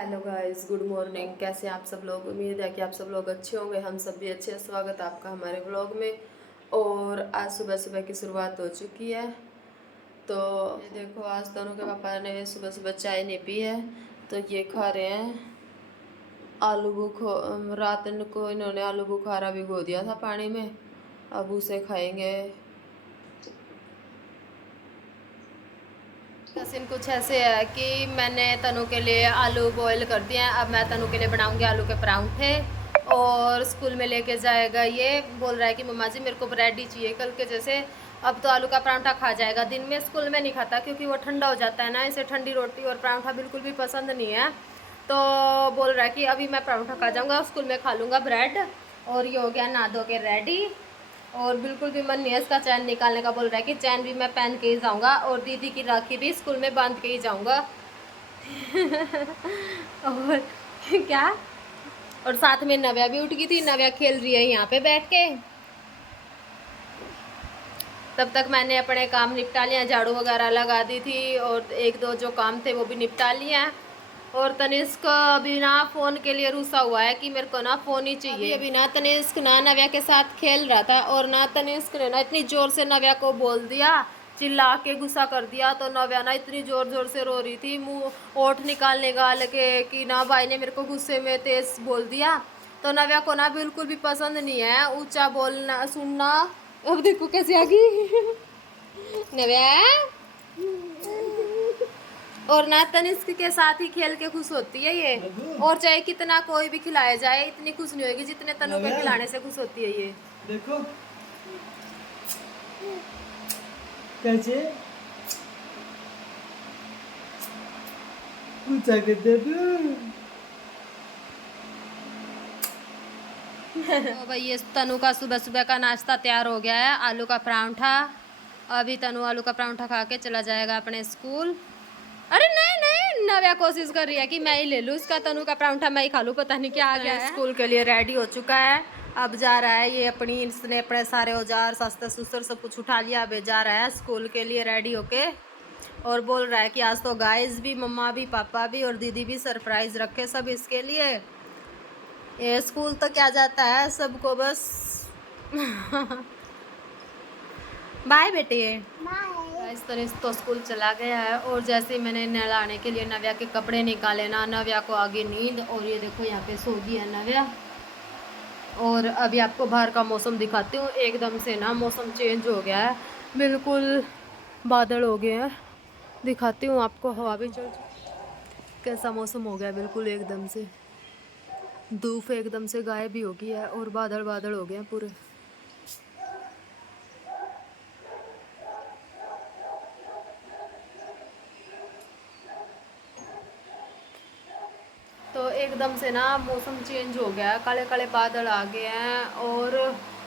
Hello guys, good morning. कैसे हैं आप सब लोग? उम्मीद है कि आप सब लोग अच्छे होंगे। हम सब भी अच्छे हैं। स्वागत है आपका हमारे व्लॉग में। और आज सुबह सुबह की शुरुआत हो चुकी है। तो ये देखो, आज दोनों के पापा ने सुबह सुबह चाय नहीं पी है, तो ये खा रहे हैं आलू बुखो। रात को इन्होंने आलू बुखारा भिगो दिया था पानी में, अब उसे खाएंगे। का सीन कुछ ऐसे है कि मैंने तनु के लिए आलू बॉईल कर दिए हैं। अब मैं तनु के लिए बनाऊंगी आलू के परांठे, और स्कूल में लेके जाएगा। ये बोल रहा है कि मम्मा जी मेरे को ब्रेड ही चाहिए कल के जैसे। अब तो आलू का परांठा खा जाएगा। दिन में स्कूल में नहीं खाता क्योंकि वो ठंडा हो जाता है ना, इसे ठंडी रोटी और परांठा बिल्कुल भी पसंद नहीं है। तो बोल रहा है कि अभी मैं परांठा खा जाऊँगा, स्कूल में खा लूँगा ब्रेड। और ये हो गया नहा धो के रेडी, और बिल्कुल भी मन नहीं है इसका चैन निकालने का। बोल रहा है कि चैन भी मैं पहन के ही जाऊंगा, और दीदी की राखी भी स्कूल में बांध के ही जाऊंगा। और क्या, और साथ में नव्या भी उठ गई थी। नव्या खेल रही है यहाँ पे बैठ के। तब तक मैंने अपने काम निपटा लिया, झाड़ू वगैरह लगा दी थी, और एक दो जो काम थे वो भी निपटा लिए। और तनिष्क अभी ना फ़ोन के लिए रूसा हुआ है कि मेरे को ना फ़ोन ही चाहिए। अभी ना तनिष्क ना नव्या के साथ खेल रहा था, और ना तनिष्क ने ना इतनी ज़ोर से नव्या को बोल दिया, चिल्ला के गुस्सा कर दिया। तो नव्या ना इतनी ज़ोर ज़ोर से रो रही थी, मुँह ओठ निकालने का लगे कि ना भाई ने मेरे को गुस्से में तेज़ बोल दिया। तो नव्या को ना बिल्कुल भी पसंद नहीं है ऊँचा बोलना सुनना। अब देखो कैसे आ गई नव्या। और ना तनिष्क के साथ ही खेल के खुश होती है ये, और चाहे कितना कोई भी खिलाया जाए इतनी खुश नहीं होगी जितने तनु के खिलाने से खुश होती है ये। देखो कैसे पूछा करते तो भाई ये तनु का सुबह सुबह का नाश्ता तैयार हो गया है, आलू का परांठा। अभी तनु आलू का परांठा खा के चला जाएगा अपने स्कूल। अरे नहीं नहीं, नव्या कोशिश कर रही है कि मैं ही ले लूँ इसका तनु का परांठा, मैं ही खा लूँ। पता नहीं क्या आ गया है। स्कूल के लिए रेडी हो चुका है, अब जा रहा है ये अपनी, इसने अपने सारे औजार शस्त्र सुस्त्र सब कुछ उठा लिया। अब जा रहा है स्कूल के लिए रेडी होके, और बोल रहा है कि आज तो गाइस भी, मम्मा भी, पापा भी और दीदी भी सरप्राइज रखे सब इसके लिए। ये स्कूल तो क्या जाता है सबको बस बाय बेटे। इस तरह तो स्कूल चला गया है, और जैसे ही मैंने नहलाने के लिए नव्या के कपड़े निकाले ना, नव्या को आ गई नींद। और ये देखो यहाँ पे सो गई है नव्या। और अभी आपको बाहर का मौसम दिखाती हूँ। एकदम से ना मौसम चेंज हो गया है, बिल्कुल बादल हो गए हैं। दिखाती हूँ आपको, हवा भी चल, कैसा मौसम हो गया बिल्कुल एकदम से। धूप एकदम से गायब भी हो गई है, और बादल बादल हो गए हैं पूरे। तो एकदम से ना मौसम चेंज हो गया है, काले काले बादल आ गए हैं, और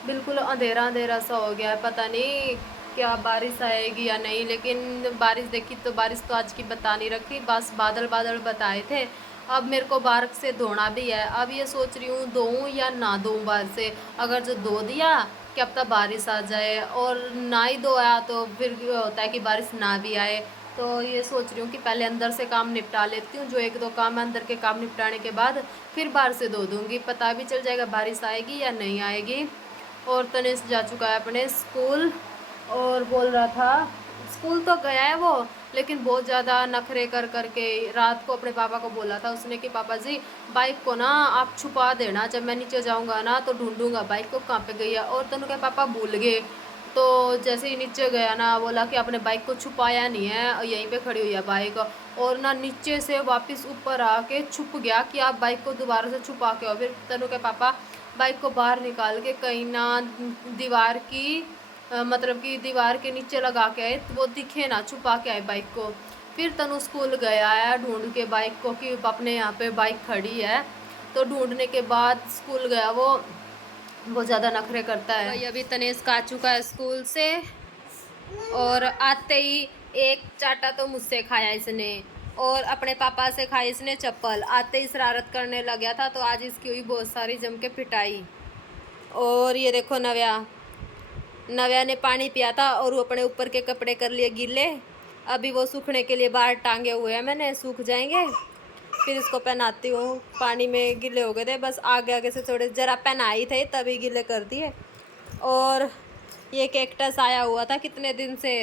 बिल्कुल अंधेरा अंधेरा सा हो गया है। पता नहीं क्या बारिश आएगी या नहीं, लेकिन बारिश देखी तो बारिश तो आज की बता नहीं रखी, बस बादल बादल बताए थे। अब मेरे को बाहर से धोना भी है। अब ये सोच रही हूँ धोऊँ या ना धोऊँ बाहर से। अगर जो धो दिया क्या पता बारिश आ जाए, और ना ही धोया तो फिर होता है कि बारिश ना भी आए। तो ये सोच रही हूँ कि पहले अंदर से काम निपटा लेती हूँ, जो एक दो काम है अंदर के काम निपटाने के बाद फिर बाहर से धो दूँगी। पता भी चल जाएगा बारिश आएगी या नहीं आएगी। और तनिष्क जा चुका है अपने स्कूल, और बोल रहा था, स्कूल तो गया है वो, लेकिन बहुत ज़्यादा नखरे कर करके रात को अपने पापा को बोला था उसने कि पापा जी बाइक को ना आप छुपा देना, जब मैं नीचे जाऊँगा ना तो ढूंढूंगा बाइक को कहाँ पे गई है। और तनु के पापा भूल गए। तो जैसे ही नीचे गया ना, बोला कि आपने बाइक को छुपाया नहीं है, यहीं पे खड़ी हुई है बाइक। और ना नीचे से वापस ऊपर आके छुप गया कि आप बाइक को दोबारा से छुपा के आओ। फिर तनु के पापा बाइक को बाहर निकाल के कहीं ना दीवार की मतलब कि दीवार के नीचे लगा के आए, तो वो दिखे ना, छुपा के आए बाइक को। फिर तनु स्कूल गया है ढूंढ के बाइक को कि अपने यहाँ पे बाइक खड़ी है। तो ढूंढने के बाद स्कूल गया वो, बहुत ज़्यादा नखरे करता है। भाई अभी तनिष्क आ चुका है स्कूल से, और आते ही एक चाटा तो मुझसे खाया इसने, और अपने पापा से खाई इसने चप्पल। आते ही शरारत करने लग गया था, तो आज इसकी हुई बहुत सारी जम के पिटाई। और ये देखो नव्या ने पानी पिया था, और वो अपने ऊपर के कपड़े कर लिए गीले। अभी वो सूखने के लिए बाहर टांगे हुए हैं मैंने, सूख जाएंगे। फिर इसको पहनाती हूँ। पानी में गीले हो गए थे, बस आगे आगे से थोड़े ज़रा पहनाई थे तभी गीले कर दिए। और ये कैक्टस आया हुआ था कितने दिन से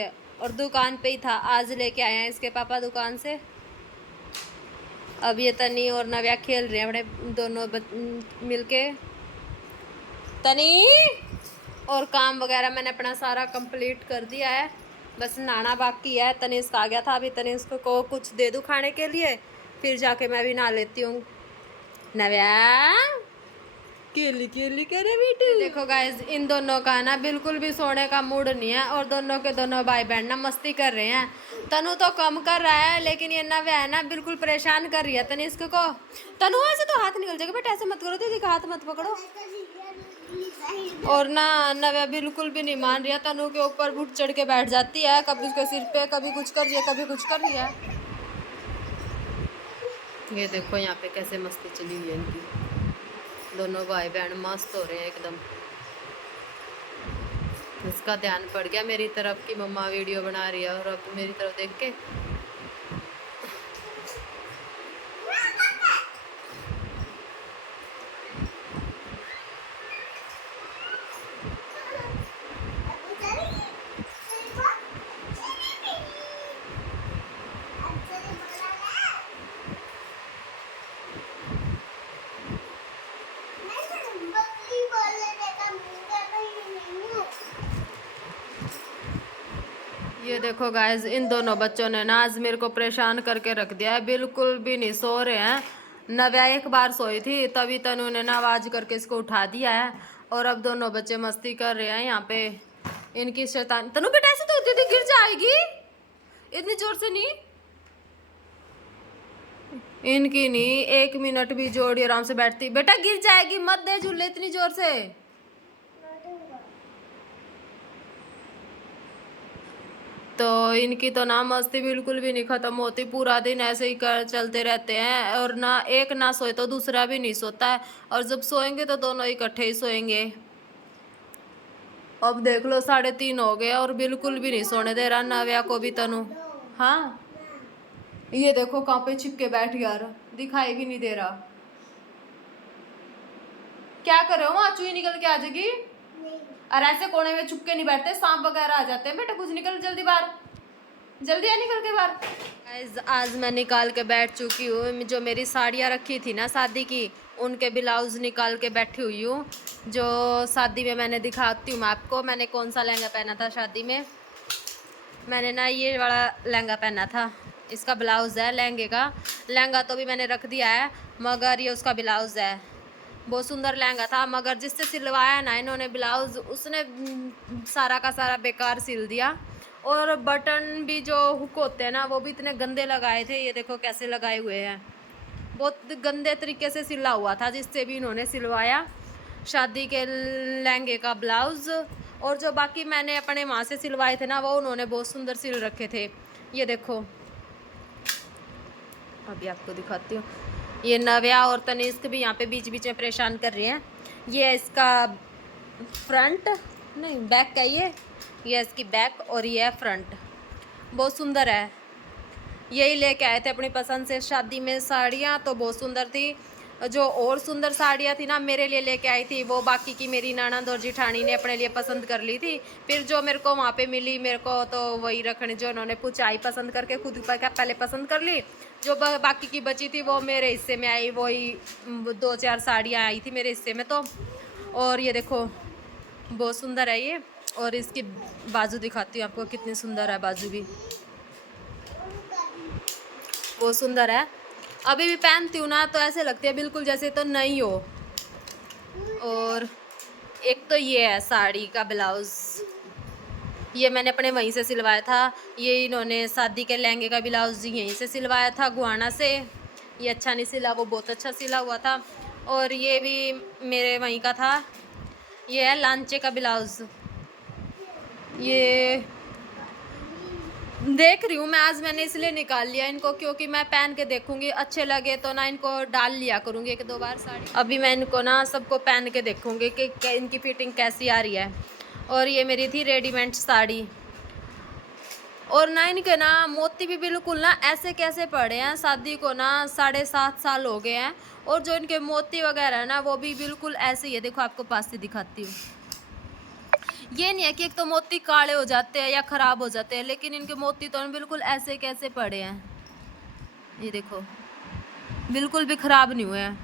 और दुकान पे ही था, आज लेके आए हैं इसके पापा दुकान से। अब ये तनी और नव्या खेल रहे हैं अपने दोनों मिलके। तनी और काम वगैरह मैंने अपना सारा कंप्लीट कर दिया है, बस नहाना बाकी है। तनिष्क आ गया था अभी, तनिष्क को कुछ दे दूँ खाने के लिए, फिर जाके मैं भी नहा लेती हूँ। नव्या केली केली करे बेटू। देखो गाइस, इन दोनों का ना बिल्कुल भी सोने का मूड नहीं है और दोनों के दोनों भाई बहन ना मस्ती कर रहे हैं। तनु तो कम कर रहा है, लेकिन ये नव्या है ना बिल्कुल परेशान कर रही है तनिष्क को। तनु ऐसे तो हाथ निकल जाएगा बेटा, ऐसे मत करो, दीदी का हाथ मत पकड़ो। और ना नव्या बिल्कुल भी नहीं मान रही है, तनु के ऊपर बुट चढ़ के बैठ जाती है, कभी उसके सिर पे, कभी कुछ कर रही है, कभी कुछ कर रही है। ये देखो यहाँ पे कैसे मस्ती चली हुई है इनकी। दोनों भाई बहन मस्त हो रहे हैं एकदम। इसका ध्यान पड़ गया मेरी तरफ कि मम्मा वीडियो बना रही है, और अब मेरी तरफ देख के ये देखो गाइस, इन दोनों बच्चों ने ना आज मेरे को परेशान करके रख दिया है, बिल्कुल भी नहीं सो रहे हैं। नव्या एक बार सोई थी, तभी तनु ने ना आवाज करके इसको उठा दिया है, और अब दोनों बच्चे मस्ती कर रहे हैं यहाँ पे। इनकी शैतान। तनु बेटा ऐसे तो दीदी गिर जाएगी, इतनी जोर से नहीं। इनकी नहीं एक मिनट भी जोड़ी आराम से बैठती। बेटा गिर जाएगी, मत दे झूले इतनी जोर से। तो इनकी तो ना मस्ती बिल्कुल भी नहीं खत्म होती, पूरा दिन ऐसे ही कर चलते रहते हैं, और ना एक ना सोए तो दूसरा भी नहीं सोता है, और जब सोएंगे तो दोनों इकट्ठे ही सोएंगे। अब देख लो 3:30 हो गए और बिल्कुल भी नहीं सोने दे रहा नव्या को भी तनु। हाँ ये देखो कहाँ पे छिपके बैठ गया, दिखाई भी नहीं दे रहा। क्या कर रहे हो, वहां चूही निकल के आ जाएगी। और ऐसे कोने में छुपके नहीं बैठते, सांप वगैरह आ जाते हैं। बेटा कुछ निकल जल्दी बाहर, जल्दी आ निकल के बाहर। गाइस आज मैं निकाल के बैठ चुकी हूँ, जो मेरी साड़ियाँ रखी थी ना शादी की, उनके ब्लाउज निकाल के बैठी हुई हूँ, जो शादी में मैंने दिखाती हूँ मैं आपको। मैंने कौन सा लहंगा पहना था शादी में, मैंने ना ये वाला लहंगा पहना था, इसका ब्लाउज है लहंगे का। लहंगा तो भी मैंने रख दिया है, मगर ये उसका ब्लाउज है। बहुत सुंदर लहंगा था, मगर जिससे सिलवाया ना इन्होंने ब्लाउज, उसने सारा का सारा बेकार सिल दिया। और बटन भी जो हुक होते हैं ना, वो भी इतने गंदे लगाए थे। ये देखो कैसे लगाए हुए हैं, बहुत गंदे तरीके से सिला हुआ था, जिससे भी इन्होंने सिलवाया शादी के लहंगे का ब्लाउज। और जो बाकी मैंने अपने माँ से सिलवाए थे ना, वो उन्होंने बहुत सुंदर सिल रखे थे। ये देखो अभी आपको दिखाती हूँ। ये नव्या और तनिष्क भी यहाँ पे बीच बीच में परेशान कर रहे हैं। ये इसका फ्रंट नहीं बैक का, ये इसकी बैक और ये है फ्रंट, बहुत सुंदर है। यही लेके आए थे अपनी पसंद से शादी में साड़ियाँ, तो बहुत सुंदर थी। जो और सुंदर साड़ियाँ थी ना मेरे लिए लेके आई थी, वो बाकी की मेरी ननद और जिठानी ने अपने लिए पसंद कर ली थी। फिर जो मेरे को वहाँ पे मिली, मेरे को तो वही रखनी, जो उन्होंने पूछाई पसंद करके खुद पर क्या पहले पसंद कर ली। जो बाकी की बची थी वो मेरे हिस्से में आई, वही 2-4 साड़ियाँ आई थी मेरे हिस्से में तो। और ये देखो बहुत सुंदर है ये, और इसकी बाजू दिखाती हूँ आपको, कितनी सुंदर है बाजू भी, बहुत सुंदर है। अभी भी पहनती हूँ ना तो ऐसे लगती है बिल्कुल जैसे तो नहीं हो। और एक तो ये है साड़ी का ब्लाउज, ये मैंने अपने वहीं से सिलवाया था। ये इन्होंने शादी के लहंगे का ब्लाउज यहीं से सिलवाया था गुआना से। ये अच्छा नहीं सिला, वो बहुत अच्छा सिला हुआ था। और ये भी मेरे वहीं का था, ये है लांचे का ब्लाउज। ये देख रही हूँ मैं, आज मैंने इसलिए निकाल लिया इनको, क्योंकि मैं पहन के देखूंगी, अच्छे लगे तो ना इनको डाल लिया करूँगी 1-2 बार साड़ी। अभी मैं इनको ना सबको पहन के देखूंगी कि इनकी फिटिंग कैसी आ रही है। और ये मेरी थी रेडीमेड साड़ी, और ना इनके ना मोती भी बिल्कुल ना ऐसे कैसे पड़े हैं, शादी को ना 7.5 साल हो गए हैं, और जो इनके मोती वगैरह है ना वो भी बिल्कुल ऐसे ही है। देखो आपको पास से दिखाती हूँ। ये नहीं है कि एक तो मोती काले हो जाते हैं या खराब हो जाते हैं, लेकिन इनके मोती तो बिल्कुल ऐसे कैसे पड़े हैं। ये देखो बिल्कुल भी खराब नहीं हुए हैं।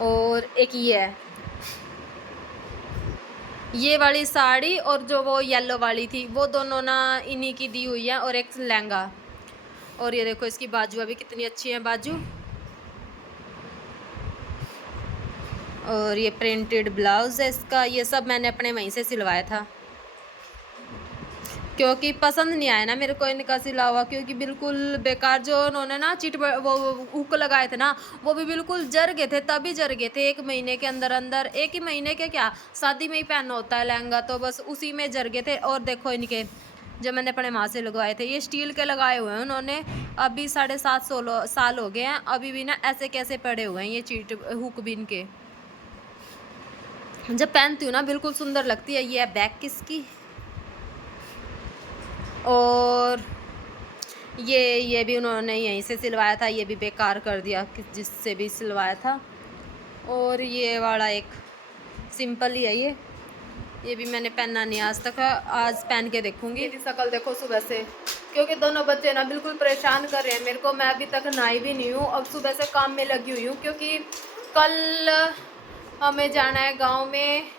और एक ये वाली साड़ी और जो वो येलो वाली थी वो दोनों ना इन्हीं की दी हुई है, और एक लहंगा। और ये देखो इसकी बाजू अभी कितनी अच्छी है बाजू। और ये प्रिंटेड ब्लाउज है इसका। ये सब मैंने अपने वहीं से सिलवाया था, क्योंकि पसंद नहीं आया ना मेरे को इनका सिला हुआ, क्योंकि बिल्कुल बेकार। जो उन्होंने ना वो हुक लगाए थे ना वो भी बिल्कुल जर गए थे, तभी जर गए थे 1 महीने के अंदर अंदर। 1 ही महीने के क्या, शादी में ही पहनना होता है लहंगा, तो बस उसी में जर गए थे। और देखो इनके जो मैंने अपने माँ से लगवाए थे, ये स्टील के लगाए हुए हैं उन्होंने। अभी 7.5 साल हो गए हैं, अभी भी ना ऐसे कैसे पड़े हुए हैं ये चीट हुक भी इनके। जब पहनती हूँ ना बिल्कुल सुंदर लगती है। ये है बैग किसकी। और ये भी उन्होंने यहीं से सिलवाया था, ये भी बेकार कर दिया जिससे भी सिलवाया था। और ये वाला एक सिंपल ही है ये भी मैंने पहना नहीं आज तक, आज पहन के देखूंगी। मेरी शक्ल देखो सुबह से, क्योंकि दोनों बच्चे ना बिल्कुल परेशान कर रहे हैं मेरे को। मैं अभी तक नहाई भी नहीं हूँ, अब सुबह से काम में लगी हुई हूँ, क्योंकि कल हमें जाना है गाँव में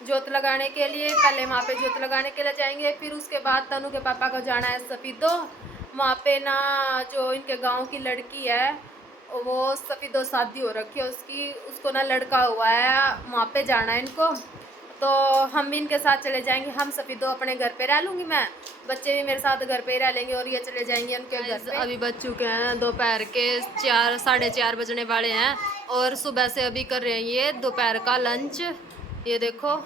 जोत लगाने के लिए। पहले वहाँ पे जोत लगाने के लिए जाएंगे, फिर उसके बाद तनु के पापा को जाना है सफीदो। वहाँ पे ना जो इनके गांव की लड़की है वो सफीदो शादी हो रखी है उसकी, उसको ना लड़का हुआ है, वहाँ पे जाना है इनको। तो हम भी इनके साथ चले जाएंगे। हम सफीदो अपने घर पे रह लूँगी मैं, बच्चे भी मेरे साथ घर पे ही रह लेंगे, और ये चले जाएंगे उनके घर पे। अभी बज चुके हैं दोपहर के 4 साढ़े 4 बजने वाले हैं, और सुबह से अभी कर रहे हैं ये दोपहर का लंच। ये देखो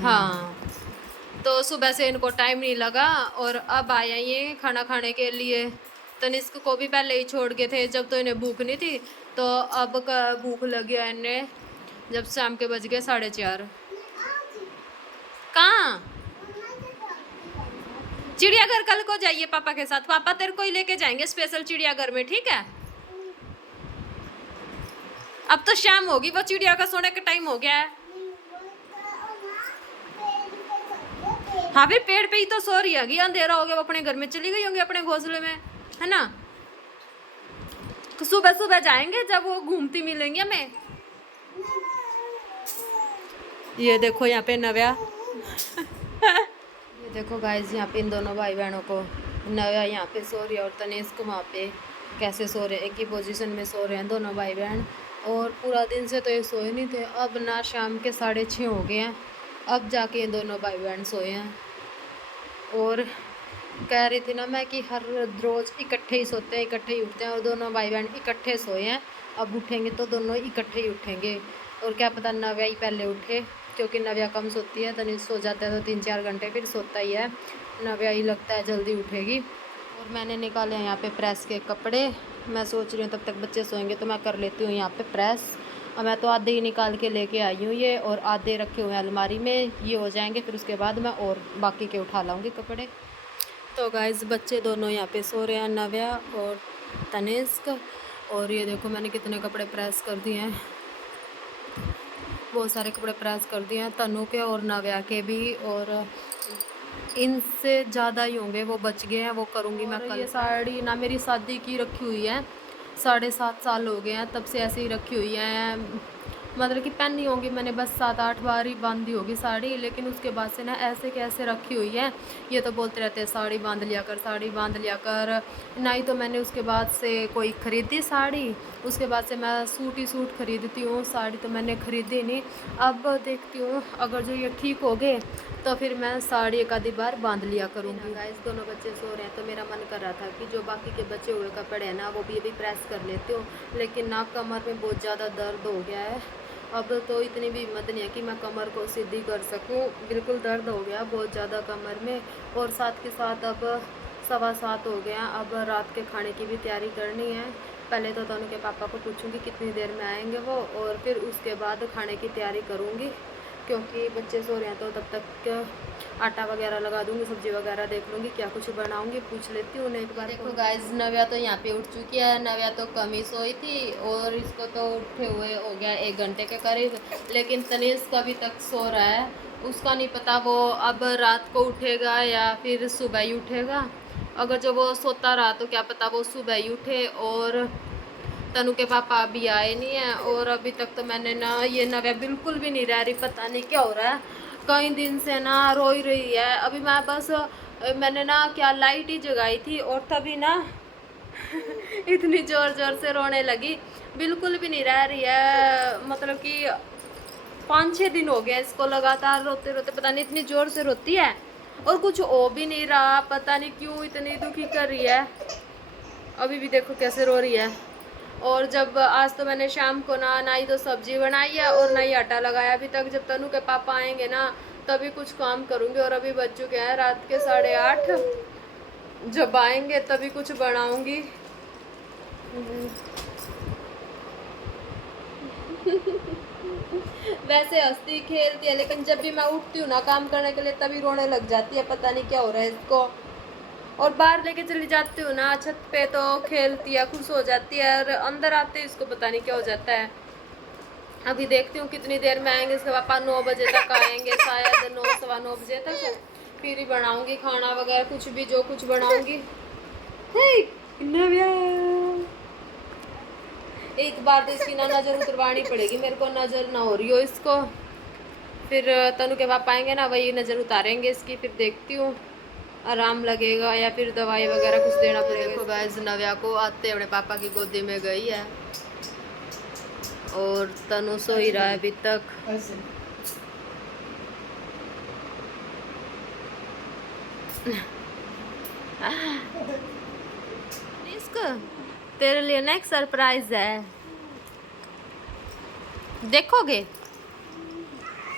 हाँ, तो सुबह से इनको टाइम नहीं लगा, और अब आए ये खाना खाने के लिए। तनिष्क को भी पहले ही छोड़ गए थे जब तो इन्हें भूख नहीं थी, तो अब का भूख लग गया इन्हें जब शाम के बज गए 4:30। कहाँ? चिड़ियाघर कल को जाइए पापा के साथ, पापा तेरे को ही लेके जाएंगे स्पेशल चिड़ियाघर में, ठीक है? अब तो शाम होगी, वो चिड़िया का सोने का टाइम हो गया है। हाँ फिर पेड़ पे ही तो सो रही होगी, अंधेरा हो गया, वो अपने घर में चली गई होंगी अपने घोंसले में, है ना? सुबह सुबह जाएंगे जब वो घूमती मिलेंगी हमें। ये देखो यहाँ पे नव्या ये देखो गाइस, यहाँ पे इन दोनों भाई बहनों को, नव्या यहाँ पे सो रही है और तनिष्क वहाँ पे कैसे सो रहे हैं, एक ही पोजीशन में सो रहे हैं दोनों भाई बहन। और पूरा दिन से तो ये सोए नहीं थे, अब ना शाम के 6:30 हो गए हैं, अब जाके ये दोनों भाई बहन सोए हैं। और कह रही थी ना मैं कि हर रोज़ इकट्ठे ही सोते हैं, इकट्ठे ही उठते हैं, और दोनों भाई बहन इकट्ठे सोए हैं। अब उठेंगे तो दोनों इकट्ठे ही उठेंगे, और क्या पता नव्या ही पहले उठे, क्योंकि नव्या कम सोती है, तनिष्क सो जाता है तो 3-4 घंटे, फिर सोता ही है। नव्या ही लगता है जल्दी उठेगी। और मैंने निकाले हैं यहाँ पे प्रेस के कपड़े, मैं सोच रही हूँ तब तक बच्चे सोएंगे तो मैं कर लेती हूँ यहाँ पे प्रेस। और मैं तो आधे ही निकाल के लेके आई हूँ ये, और आधे रखे हुए हैं अलमारी में, ये हो जाएंगे, फिर उसके बाद मैं और बाकी के उठा लाऊँगी कपड़े। तो गाइस बच्चे दोनों यहाँ पे सो रहे हैं, नव्या और तनिष्क। और ये देखो मैंने कितने कपड़े प्रेस कर दिए हैं, बहुत सारे कपड़े प्रेस कर दिए हैं, तनु के और नव्या के भी, और इनसे ज़्यादा ही होंगे वो बच गए हैं, वो करूँगी मैं कल। ये साड़ी ना मेरी शादी की रखी हुई है, 7.5 साल हो गए हैं तब से ऐसे ही रखी हुई है, मतलब कि पहनी होगी मैंने बस 7-8 बार ही बांधी होगी साड़ी, लेकिन उसके बाद से ना ऐसे कैसे रखी हुई है। ये तो बोलते रहते हैं साड़ी बांध लिया कर, साड़ी बांध लिया कर, ना ही तो मैंने उसके बाद से कोई ख़रीदी साड़ी, उसके बाद से मैं सूट ही सूट खरीदती हूँ, साड़ी तो मैंने ख़रीदी नहीं। अब देखती हूँ अगर जो ये ठीक हो गए तो फिर मैं साड़ी एक आधी बार बांध लिया करूँगी। गाइस दोनों बच्चे सो रहे हैं तो मेरा मन कर रहा था कि जो बाकी के बचे हुए कपड़े हैं ना वो भी अभी प्रेस कर लेती हूँ, लेकिन ना कमर में बहुत ज़्यादा दर्द हो गया है। अब तो इतनी भी हिम्मत नहीं है कि मैं कमर को सीधी कर सकूं, बिल्कुल दर्द हो गया बहुत ज़्यादा कमर में। और साथ के साथ अब 7:15 हो गया, अब रात के खाने की भी तैयारी करनी है, पहले तो तनु के पापा को पूछूंगी कितनी देर में आएंगे वो, और फिर उसके बाद खाने की तैयारी करूंगी, क्योंकि बच्चे सो रहे हैं तो तब तक आटा वगैरह लगा दूंगी, सब्जी वगैरह देख लूँगी क्या कुछ बनाऊंगी, पूछ लेती हूँ उन्हें एक बार। देखो गाइस, नव्या तो यहाँ पे उठ चुकी है। नव्या तो कम ही सोई थी और इसको तो उठे हुए हो गया 1 घंटे के करीब, लेकिन तनिष्क अभी तक सो रहा है। उसका नहीं पता वो अब रात को उठेगा या फिर सुबह ही उठेगा। अगर जब वो सोता रहा तो क्या पता वो सुबह ही उठे। और तनु के पापा अभी आए नहीं हैं, और अभी तक तो मैंने ना, ये नव्या बिल्कुल भी नहीं रह रही, पता नहीं क्या हो रहा है, कई दिन से ना रो ही रही है। अभी मैं बस मैंने ना क्या लाइट ही जगाई थी और तभी ना इतनी ज़ोर ज़ोर से रोने लगी, बिल्कुल भी नहीं रह रही है। मतलब कि 5-6 दिन हो गए इसको लगातार रोते रोते, पता नहीं इतनी ज़ोर से रोती है और कुछ हो भी नहीं रहा, पता नहीं क्यों इतनी दुखी कर रही है। अभी भी देखो कैसे रो रही है। और जब आज तो मैंने शाम को ना ही तो सब्जी बनाई है और ना ही आटा लगाया अभी तक। जब तनु के पापा आएंगे ना तभी कुछ काम करूँगी। और अभी बज चुके हैं रात के 8:30, जब आएंगे तभी कुछ बनाऊँगी। वैसे हंसती खेलती है, लेकिन जब भी मैं उठती हूँ ना काम करने के लिए तभी रोने लग जाती है, पता नहीं क्या हो रहा है इसको। और बाहर लेके चली जाती हूँ ना छत पे तो खेलती है, खुश हो जाती है, और अंदर आते ही इसको पता नहीं क्या हो जाता है। अभी देखती हूँ कितनी देर में आएंगे इसके पापा। 9 बजे तक आएंगे शायद, 9 सवा 9 बजे तक। फिर ही बनाऊंगी खाना वगैरह, कुछ भी जो कुछ बनाऊंगी। एक बार तो इसकी ना नज़र उतरवानी पड़ेगी मेरे को, नज़र ना हो रही हो इसको। फिर तनु के पापा आएंगे ना वही नज़र उतारेंगे इसकी, फिर देखती हूँ आराम लगेगा या फिर दवाई वगैरह कुछ देना पड़ेगा। देखो गाइस, नव्या को आते अपने पापा की गोदी में गई है और तनु सो ही रहा है अभी तक। ऐसे इसको तेरे लिए ना एक सरप्राइज है, देखोगे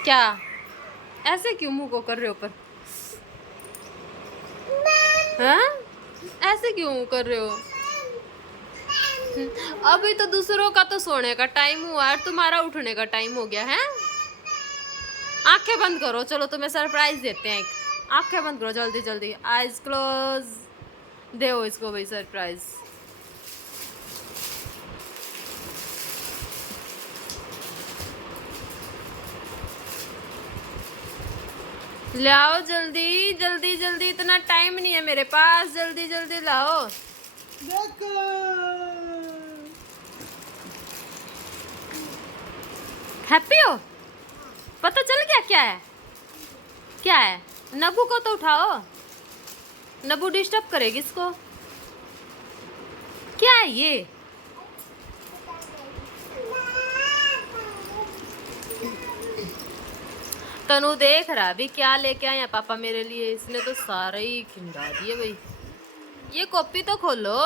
क्या? ऐसे क्यों मुंह को कर रहे हो? पर हाँ, ऐसे क्यों कर रहे हो? अभी तो दूसरों का तो सोने का टाइम हुआ है, तुम्हारा उठने का टाइम हो गया है। आंखें बंद करो, चलो तुम्हें सरप्राइज देते हैं एक। आंखें बंद करो जल्दी जल्दी, आईज क्लोज। दो इसको भाई सरप्राइज। लाओ जल्दी जल्दी जल्दी, इतना टाइम नहीं है मेरे पास, जल्दी जल्दी लाओ। देखो हैप्पी हो? पता चल गया क्या है? क्या है? नबू को तो उठाओ, नबू डिस्टर्ब करेगी इसको। क्या है ये? तनु देख रहा अभी क्या लेके आया पापा मेरे लिए। इसने तो सारे ही खिंडा दिए भाई। ये कॉपी तो खोलो।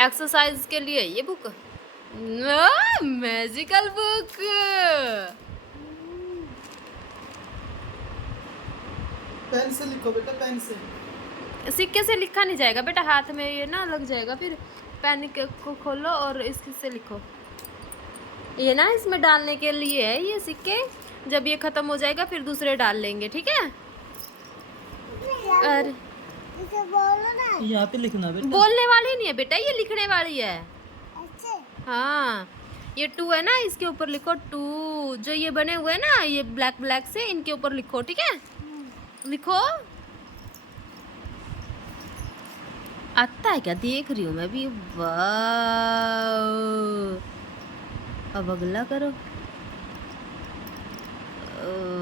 एक्सरसाइज के लिए ये बुक, मैजिकल बुक। पेन से लिखो बेटा, पेन से। सिक्के से लिखा नहीं जाएगा बेटा, हाथ में ये ना लग जाएगा। फिर पेन को खोलो और इससे लिखो। ये ना इसमें डालने के लिए है ये सिक्के, जब ये खत्म हो जाएगा फिर दूसरे डाल लेंगे, ठीक है? और यहाँ पे लिखना बेटा। बोलने वाली नहीं है बेटा, ये लिखने वाली है। हाँ, ये 2 है ना, इसके ऊपर लिखो 2। जो ये बने हुए हैं ना ये ब्लैक ब्लैक से, इनके ऊपर लिखो, ठीक है? लिखो। आता है क्या? देख रही हूँ मैं भी। वाह, अब अगला करो।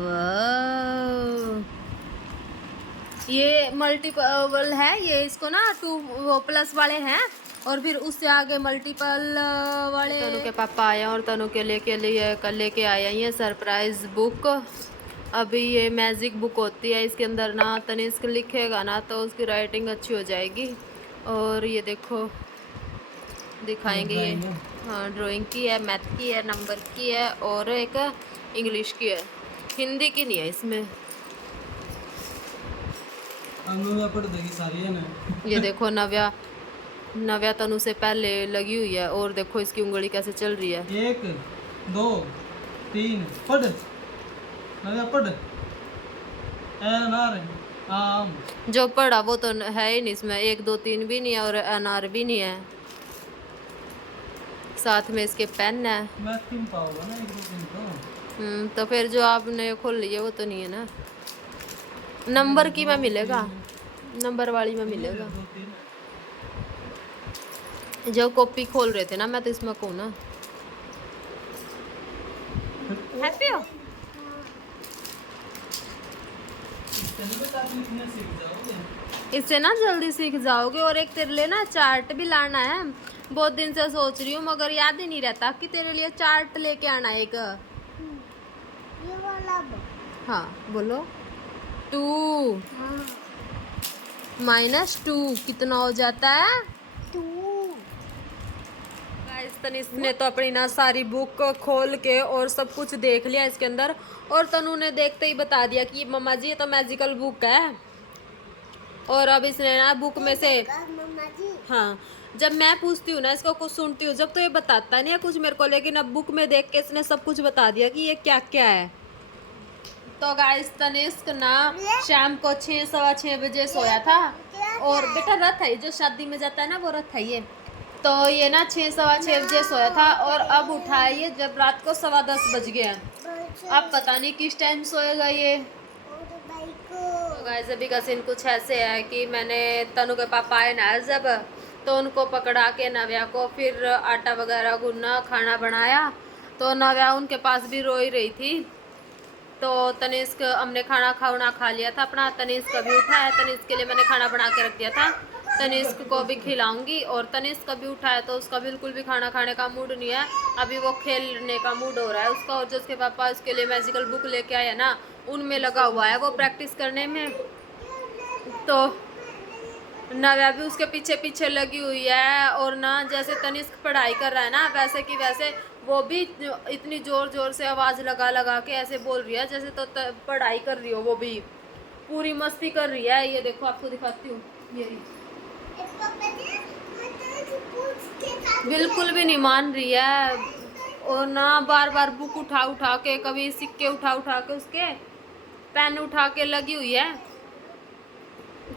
वाह, ये मल्टीपल है ये, इसको ना 2+ वाले हैं और फिर उससे आगे मल्टीपल वाले। तनु के पापा आए और तनु के लेके आए ये सरप्राइज बुक। अभी ये मैजिक बुक होती है, इसके अंदर ना तनिष्क लिखेगा ना तो उसकी राइटिंग अच्छी हो जाएगी। और ये देखो दिखाएंगे ये। हाँ, ड्राइंग की है, मैथ की है, नंबर की है और एक इंग्लिश की है। हिंदी की नहीं है इसमें। अनु पढ़ देगी सारी है ना। ये देखो नव्या, नव्या तनु से पहले लगी हुई है और देखो इसकी उंगली कैसे चल रही है। 1 2 3 पढ़ नव्या पढ़। एनार आम। जो पढ़ा वो तो है ही नहीं इसमें, 1 2 3 भी नहीं है और अनार भी नहीं है। साथ में इसके पेन है। मैं 3 पाऊंगा ना 1 2 3 तो। तो फिर जो आपने खोल लिया वो तो नहीं है ना। नंबर की में मिलेगा, नंबर वाली में मिलेगा। 2 3 जो कॉपी खोल रहे थे ना, मैं तो इसमें कहूँ ना। हैप्पी हो? लिखना सीख जाओगे। इससे ना जल्दी सीख जाओगे। और एक तेरे लिए ना चार्ट भी लाना है। बहुत दिन से सोच रही हूँ मगर याद ही नहीं रहता कि तेरे लिए चार्ट लेके आना है एक। ये वाला हाँ बोलो। 2 -2 कितना हो जाता है? 2 गाइस तनिष्क ने तो अपनी ना सारी बुक खोल के और सब कुछ देख लिया इसके अंदर। और तनु ने देखते ही बता दिया कि मम्मा जी ये तो मैजिकल बुक है। और अब इसने ना बुक में से, मम्मा जी हाँ जब मैं पूछती हूँ ना इसको कुछ सुनती हूँ जब, तो ये बताता नहीं है कुछ मेरे को, लेकिन अब बुक में देख के इसने सब कुछ बता दिया कि ये क्या क्या है। तो गाइस तनिष्क ना शाम को 6 सवा 6 बजे सोया था। और बेटा रथ है जो शादी में जाता है ना, वो रथ है ये। तो ये ना 6 सवा 6 बजे सोया था और अब उठा है ये जब रात को 10:15 बज गए हैं। अब पता नहीं किस टाइम सोएगा ये। तो गाइस अभी का सीन कुछ ऐसे है कि मैंने तनु के पापा आए ना जब, तो उनको पकड़ा के नव्या को फिर आटा वगैरह गूंदना खाना बनाया। तो नव्या उनके पास भी रो ही रही थी। तो तनिष्क हमने खाना खा लिया था अपना। तनिष्क अभी उठा है, तनिष्क के लिए मैंने खाना बना के रख दिया था। तनिष्क को भी खिलाऊंगी। और तनिष्क कभी उठा है तो उसका बिल्कुल भी खाना खाने का मूड नहीं है, अभी वो खेलने का मूड हो रहा है उसका। और जो उसके पापा उसके लिए मैजिकल बुक लेके आए ना, उनमें लगा हुआ है वो प्रैक्टिस करने में। तो नव्या भी उसके पीछे पीछे लगी हुई है। और ना जैसे तनिष्क पढ़ाई कर रहा है ना, वैसे की वैसे वो भी इतनी जोर जोर से आवाज़ लगा लगा के ऐसे बोल रही है जैसे तो पढ़ाई कर रही हो। वो भी पूरी मस्ती कर रही है। ये देखो आपको दिखाती हूँ, ये बिल्कुल भी नहीं मान रही है। और ना बार बार बुक उठा उठा के, कभी सिक्के उठा उठा के, उसके पेन उठा के लगी हुई है।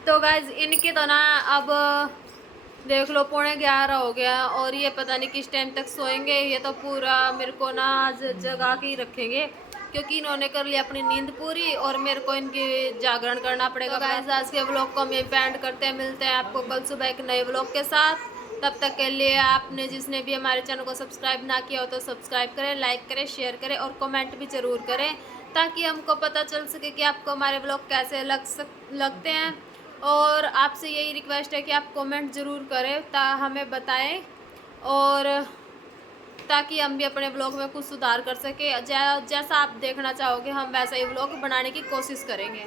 तो गाइज इनके तो ना अब देख लो 11:15 हो गया और ये पता नहीं किस टाइम तक सोएंगे। ये तो पूरा मेरे को ना आज जगा के ही रखेंगे क्योंकि इन्होंने कर लिया अपनी नींद पूरी और मेरे को इनकी जागरण करना पड़ेगा। तो गाइज आज के व्लॉग को हम यहीं पे एंड करते हैं। मिलते हैं आपको कल सुबह एक नए व्लॉग के साथ। तब तक के लिए आपने जिसने भी हमारे चैनल को सब्सक्राइब ना किया हो तो सब्सक्राइब करें, लाइक करें, शेयर करें और कमेंट भी ज़रूर करें ताकि हमको पता चल सके कि आपको हमारे व्लॉग कैसे लगते हैं। और आपसे यही रिक्वेस्ट है कि आप कमेंट ज़रूर करें हमें बताएं, और ताकि हम भी अपने व्लॉग में कुछ सुधार कर सके। जैसा आप देखना चाहोगे हम वैसा ही व्लॉग बनाने की कोशिश करेंगे।